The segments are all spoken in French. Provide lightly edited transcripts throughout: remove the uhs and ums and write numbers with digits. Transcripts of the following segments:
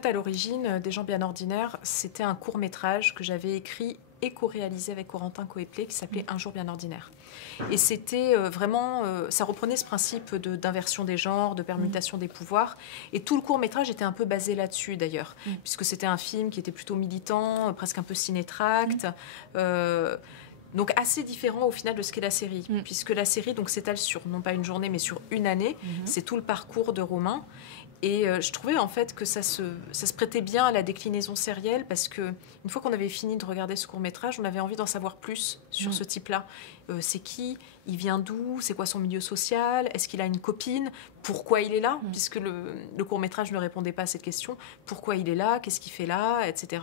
fait, à l'origine, Des gens bien ordinaires, c'était un court-métrage que j'avais écrit et co-réalisé avec Corentin Coeplé qui s'appelait Un jour bien ordinaire. Et c'était vraiment, ça reprenait ce principe d'inversion des genres, de permutation des pouvoirs. Et tout le court-métrage était un peu basé là-dessus d'ailleurs, puisque c'était un film qui était plutôt militant, presque un peu ciné-tract. Donc assez différent au final de ce qu'est la série, puisque la série donc s'étale sur non pas une journée mais sur une année. C'est tout le parcours de Romain. Et je trouvais en fait que ça se prêtait bien à la déclinaison sérielle parce que une fois qu'on avait fini de regarder ce court-métrage, on avait envie d'en savoir plus sur ce type-là. C'est qui? Il vient d'où? C'est quoi son milieu social? Est-ce qu'il a une copine? Pourquoi il est là? Puisque le court-métrage ne répondait pas à cette question. Pourquoi il est là? Qu'est-ce qu'il fait là? Etc.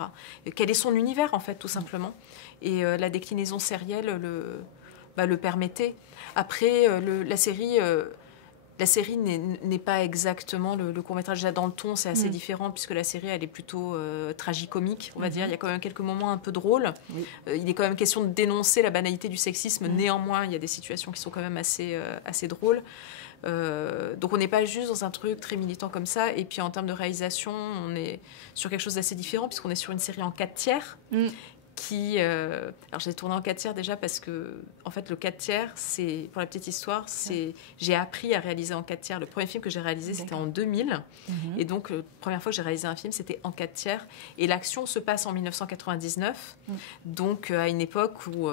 Quel est son univers en fait, tout simplement. Et la déclinaison sérielle le permettait. Après, la série... La série n'est pas exactement le court-métrage. Déjà dans le ton, c'est assez différent puisque la série, elle est plutôt tragicomique, on va dire. Il y a quand même quelques moments un peu drôles. Il est quand même question de dénoncer la banalité du sexisme. Néanmoins, il y a des situations qui sont quand même assez drôles. Donc on n'est pas juste dans un truc très militant comme ça. Et puis en termes de réalisation, on est sur quelque chose d'assez différent puisqu'on est sur une série en 4/3. Alors j'ai tourné en 4/3 déjà parce que en fait le 4/3 c'est pour la petite histoire j'ai appris à réaliser en 4/3. Le premier film que j'ai réalisé c'était en 2000 et donc la première fois que j'ai réalisé un film c'était en 4/3 et l'action se passe en 1999 donc à une époque où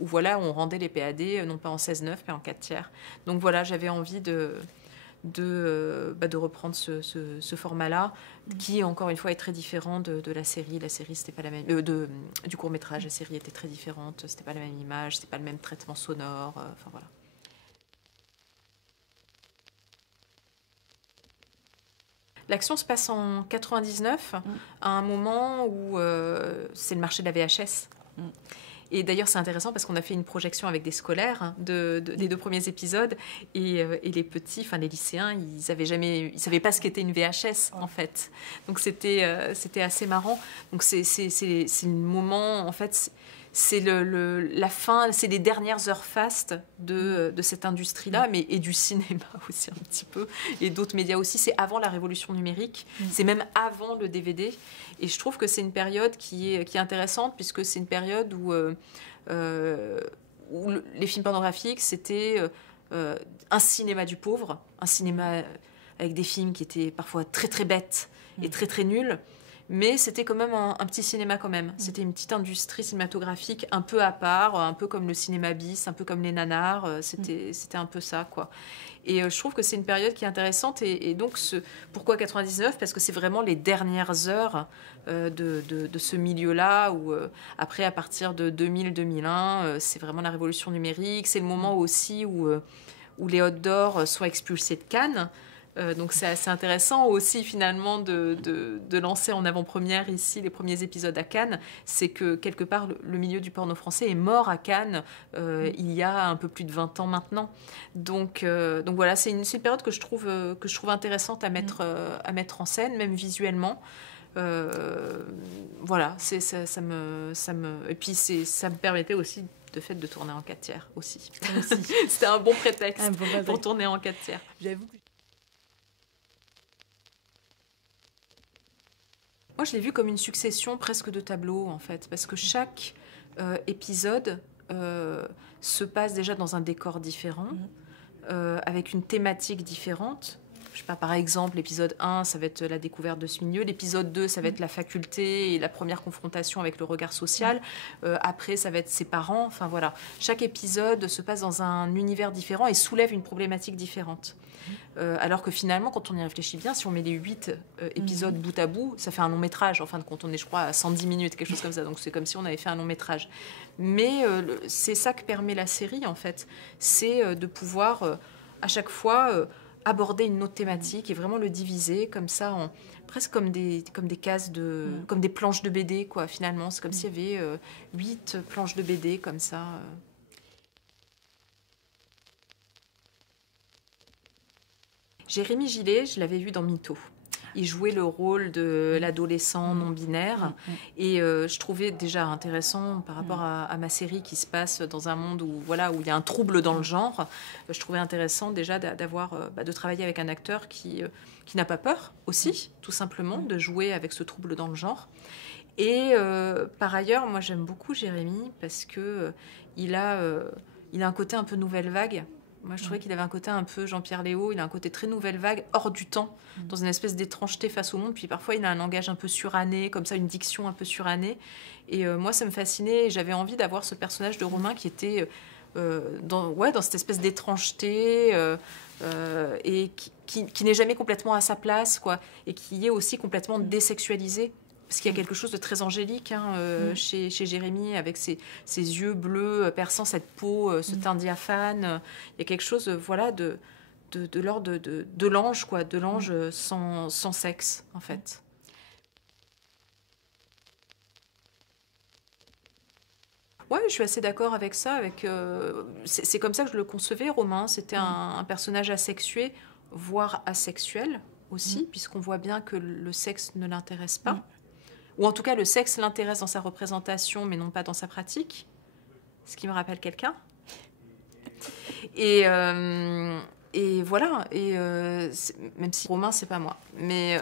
voilà on rendait les PAD non pas en 16/9 mais en 4/3. Donc voilà j'avais envie de reprendre ce format-là, qui, encore une fois, est très différent de la série. La série, c'était pas la même... du court-métrage, la série était très différente. C'était pas la même image, c'était pas le même traitement sonore. Enfin, voilà. L'action se passe en 99, à un moment où c'est le marché de la VHS. Et d'ailleurs, c'est intéressant parce qu'on a fait une projection avec des scolaires des 2 premiers épisodes. Et les petits, enfin les lycéens, ils savaient pas ce qu'était une VHS, en fait. Donc, c'était assez marrant. Donc, c'est le moment, en fait... C'est la fin, c'est les dernières heures fastes de cette industrie-là, et du cinéma aussi un petit peu, et d'autres médias aussi. C'est avant la révolution numérique, c'est même avant le DVD. Et je trouve que c'est une période qui est intéressante, puisque c'est une période où les films pornographiques, c'était un cinéma du pauvre, un cinéma avec des films qui étaient parfois très très bêtes et très très nuls. Mais c'était quand même un petit cinéma quand même. C'était une petite industrie cinématographique un peu à part, un peu comme le cinéma bis, un peu comme les nanars. C'était un peu ça, quoi. Et je trouve que c'est une période qui est intéressante. Et donc, pourquoi 99 ? Parce que c'est vraiment les dernières heures de ce milieu-là, où après, à partir de 2000-2001, c'est vraiment la révolution numérique. C'est le moment aussi où les Hôtes d'Or sont expulsés de Cannes. Donc c'est assez intéressant aussi finalement de lancer en avant-première ici les premiers épisodes à Cannes. C'est que quelque part le milieu du porno français est mort à Cannes il y a un peu plus de 20 ans maintenant. Donc voilà, c'est une période que je trouve intéressante à mettre en scène, même visuellement. Voilà, et puis ça me permettait aussi de fait de tourner en 4/3 aussi. C'était un bon prétexte pour tourner en 4/3. J'avoue que... Moi, je l'ai vu comme une succession presque de tableaux, en fait, parce que chaque épisode se passe déjà dans un décor différent, avec une thématique différente. Je sais pas, par exemple, l'épisode 1, ça va être la découverte de ce milieu. L'épisode 2, ça va être la faculté et la première confrontation avec le regard social. Après, ça va être ses parents. Enfin, voilà. Chaque épisode se passe dans un univers différent et soulève une problématique différente. Alors que finalement, quand on y réfléchit bien, si on met les 8 épisodes bout à bout, ça fait un long métrage. En fin de compte, on est, je crois, à 110 minutes, quelque chose comme ça. Donc, c'est comme si on avait fait un long métrage. Mais c'est ça que permet la série, en fait. C'est de pouvoir, à chaque fois... aborder une autre thématique et vraiment le diviser comme ça, presque comme des cases comme des planches de BD, quoi, finalement. C'est comme s'il y avait 8 planches de BD comme ça. Jérémy Gillet, je l'avais vu dans Mytho. il jouait le rôle de l'adolescent non-binaire. Et je trouvais déjà intéressant par rapport à ma série qui se passe dans un monde où il y a un trouble dans le genre. Je trouvais intéressant déjà de travailler avec un acteur qui n'a pas peur aussi, tout simplement, de jouer avec ce trouble dans le genre. Et par ailleurs, moi j'aime beaucoup Jérémy parce que il a un côté un peu nouvelle vague. Moi je trouvais qu'il avait un côté un peu Jean-Pierre Léaud, il a un côté très nouvelle vague, hors du temps, dans une espèce d'étrangeté face au monde. Puis parfois il a un langage un peu suranné, comme ça, une diction un peu surannée. Et moi ça me fascinait, et j'avais envie d'avoir ce personnage de Romain qui était dans cette espèce d'étrangeté et qui n'est jamais complètement à sa place, quoi, et qui est aussi complètement désexualisé. Parce qu'il y a quelque chose de très angélique chez Jérémy, avec ses yeux bleus perçants, cette peau, ce teint diaphane. Il y a quelque chose de l'ordre de l'ange, quoi, de l'ange sans sexe, en fait. Ouais, je suis assez d'accord avec ça. C'est comme ça que je le concevais, Romain. C'était un personnage asexué, voire asexuel aussi, puisqu'on voit bien que le sexe ne l'intéresse pas. Ou en tout cas, le sexe l'intéresse dans sa représentation, mais non pas dans sa pratique. Ce qui me rappelle quelqu'un. Et voilà. Et même si Romain, c'est pas moi. Mais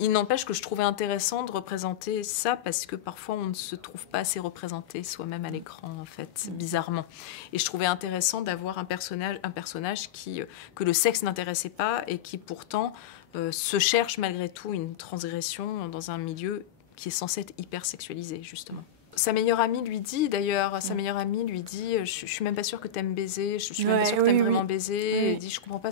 il n'empêche que je trouvais intéressant de représenter ça parce que parfois on ne se trouve pas assez représenté soi-même à l'écran, en fait, bizarrement. Et je trouvais intéressant d'avoir un personnage que le sexe n'intéressait pas et qui pourtant se cherche malgré tout une transgression dans un milieu qui est censé être hyper sexualisé, justement. Sa meilleure amie lui dit, d'ailleurs, je suis même pas sûre que t'aimes baiser, je suis même pas sûre que t'aimes vraiment baiser. Elle dit, je comprends pas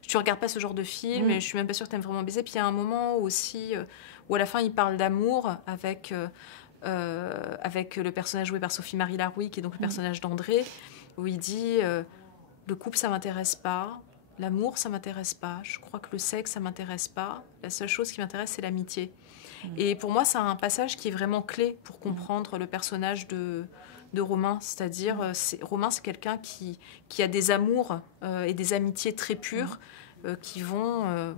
tu regardes pas ce genre de film, et je suis même pas sûre que t'aimes vraiment baiser. Puis il y a un moment aussi où à la fin il parle d'amour avec le personnage joué par Sophie-Marie Larouille, qui est donc le personnage d'André, où il dit le couple ça m'intéresse pas, l'amour ça m'intéresse pas, je crois que le sexe ça m'intéresse pas, la seule chose qui m'intéresse c'est l'amitié. Et pour moi c'est un passage qui est vraiment clé pour comprendre le personnage de Romain, c'est-à-dire Romain c'est quelqu'un qui a des amours et des amitiés très pures qui vont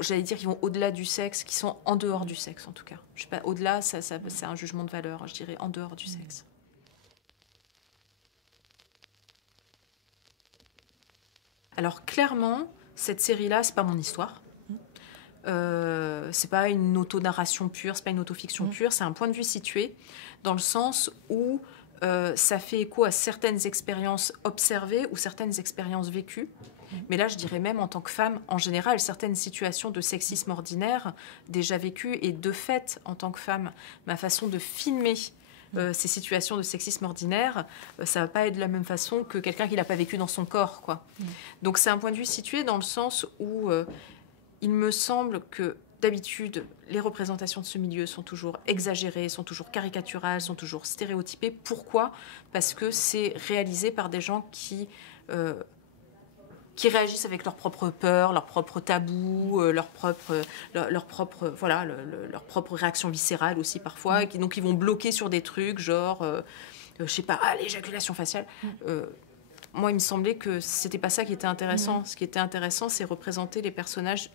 j'allais dire, qui vont au-delà du sexe, qui sont en dehors du sexe en tout cas. Je sais pas, au-delà, ça c'est un jugement de valeur, je dirais en dehors du sexe. Alors clairement, cette série-là, c'est pas mon histoire. C'est pas une auto-narration pure, c'est pas une autofiction pure, c'est un point de vue situé dans le sens où ça fait écho à certaines expériences observées ou certaines expériences vécues. Mais là, je dirais même en tant que femme, en général, certaines situations de sexisme ordinaire déjà vécues, et de fait, en tant que femme, ma façon de filmer ces situations de sexisme ordinaire, ça va pas être de la même façon que quelqu'un qui l'a pas vécu dans son corps, quoi. Donc c'est un point de vue situé dans le sens où il me semble que d'habitude, les représentations de ce milieu sont toujours exagérées, sont toujours caricaturales, sont toujours stéréotypées. Pourquoi ? Parce que c'est réalisé par des gens qui réagissent avec leurs propres peurs, leurs propres tabous, leurs propres réactions viscérales aussi parfois, et donc ils vont bloquer sur des trucs genre, je sais pas, l'éjaculation faciale. Moi, il me semblait que c'était pas ça qui était intéressant. Ce qui était intéressant, c'est représenter les personnages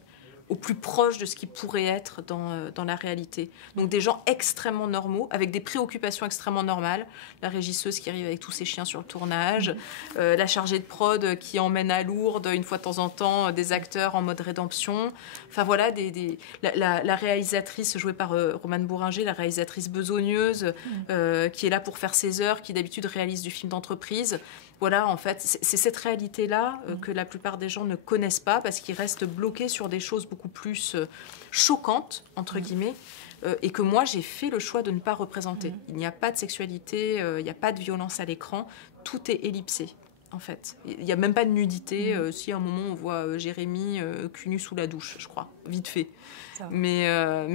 au plus proche de ce qui pourrait être dans la réalité. Donc des gens extrêmement normaux, avec des préoccupations extrêmement normales. La régisseuse qui arrive avec tous ses chiens sur le tournage, la chargée de prod qui emmène à Lourdes une fois de temps en temps des acteurs en mode rédemption. Enfin voilà, la réalisatrice jouée par Romane Bourringer, la réalisatrice besogneuse qui est là pour faire ses heures, qui d'habitude réalise du film d'entreprise. Voilà, en fait, c'est cette réalité-là que la plupart des gens ne connaissent pas parce qu'ils restent bloqués sur des choses beaucoup plus choquantes, entre guillemets, et que moi, j'ai fait le choix de ne pas représenter. Il n'y a pas de sexualité, il n'y a pas de violence à l'écran, tout est ellipsé, en fait. Il n'y a même pas de nudité. Si à un moment, on voit Jérémy cul nu sous la douche, je crois, vite fait. Mais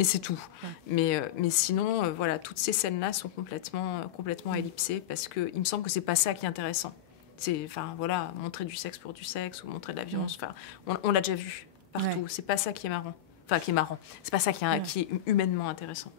c'est tout. Mais sinon, voilà, toutes ces scènes-là sont complètement ellipsées parce qu'il me semble que c'est pas ça qui est intéressant. C'est, voilà, montrer du sexe pour du sexe ou montrer de la violence. On l'a déjà vu partout. C'est pas ça qui est marrant. Enfin, qui est marrant. C'est pas ça qui est humainement intéressant.